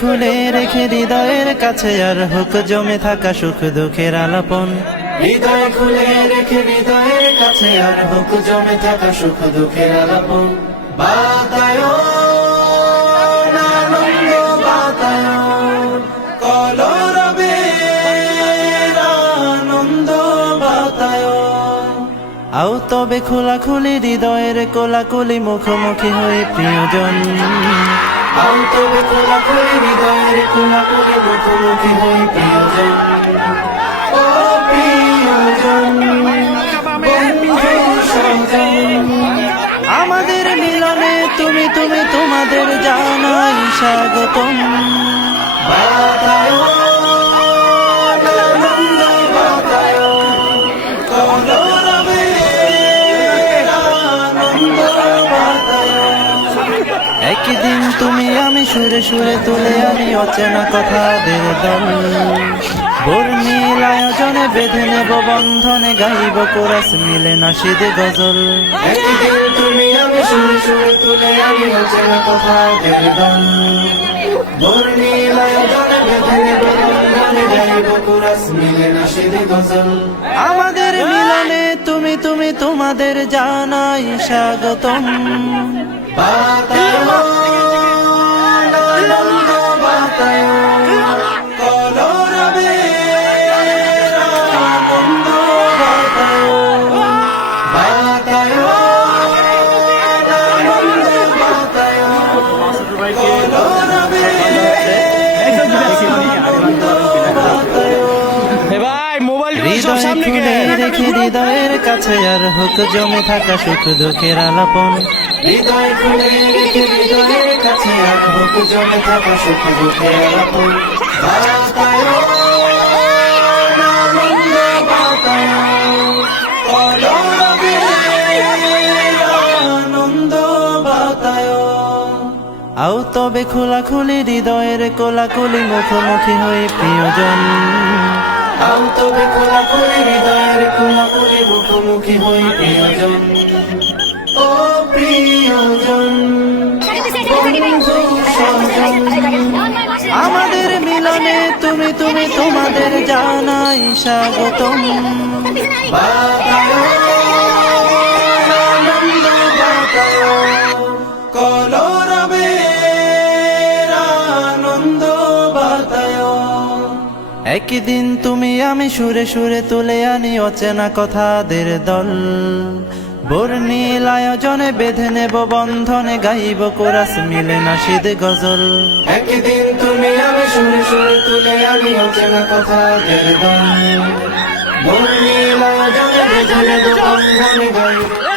খুলে রেখে হৃদয়ের কাছে আর হোক জমে থাকা সুখ দুঃখের আলাপন। হৃদয় খুলে রেখে হৃদয়ের কাছে আর হোক জমে থাকা সুখ দুঃখের আলাপন। বাতায়ন আনন্দ বাতায়ন কলরবের আনন্দ বাতায়ন। আও তবে খোলাখুলি হৃদয়ের কোলাকুলি মুখোমুখি হয়ে প্রিয়জন। আও তবে খোলাখুলি হৃদয়ের কোলাকুলি মুখোমুখি হয়ে প্রিয়জন। ও প্রিয়জন বন্ধু সজন, আমাদের মিলনে তুমি তুমি তোমাদের জানাই স্বাগতম। বাতায়ন আনন্দ বাতায়ন কলরবের আনন্দ বাতায়ন। একদিন তুমি আমি সুরে সুরে তুলে আনি অচেনা কথাদের দল। বর্ণিল আয়োজনে বেঁধে নেব বন্ধনে গাইব কোরাস মিলে নাশিদ গজল। একদিন তুমি আমি সুরে সুরে তুলে আনি অচেনা কথাদের দল। বর্ণিল আয়োজনে বেঁধে নেব বন্ধনে গাইব কোরাস মিলে নাশিদ গজল। আমাদের মিলনে তুমি তুমি তোমাদের জানাই স্বাগতম। বাতায়ন আনন্দ বাতায়ন কলরবের আনন্দ বাতায়ন। বাতায়ন আনন্দ বাতায়ন কলরবের আনন্দ বাতায়ন। হৃদয় খুলে রেখে হৃদয়ের কাছে আর হোক জমে থাকা সুখ দুঃখের আলাপন। হৃদয় খুলে রেখে হৃদয়ের কাছে আর হোক জমে থাকা সুখ দুঃখের আলাপন। বাতায়ন আনন্দ বাতায়ন কলরবের আনন্দ বাতায়ন। আও তবে খোলাখুলি হৃদয়ের কোলাকুলি মুখোমুখি হয়ে প্রিয়জন। আও তবে খোলাখুলি হৃদয়ের কোলাকুলি মুখোমুখি হয়ে প্রিয়জন। ও প্রিয়জন বন্ধু সজন, আমাদের মিলনে তুমি তুমি তোমাদের জানাই স্বাগতম। বাতায়ন আনন্দ বাতায়ন কলরবের আনন্দ বাতায়ন। একদিন তুমি আমি সুরে সুরে তুলে আনি অচেনা কথাদের দল। বর্ণিল আয়োজনে বেঁধে নেব বন্ধনে গাইব কোরাস মিলে নাশিদ গজল। একদিন তুমি আমি সুরে সুরে তুলে আনি অচেনা কথাদের দল। বর্ণিল আয়োজনে বেঁধে নেব বন্ধনে গাইব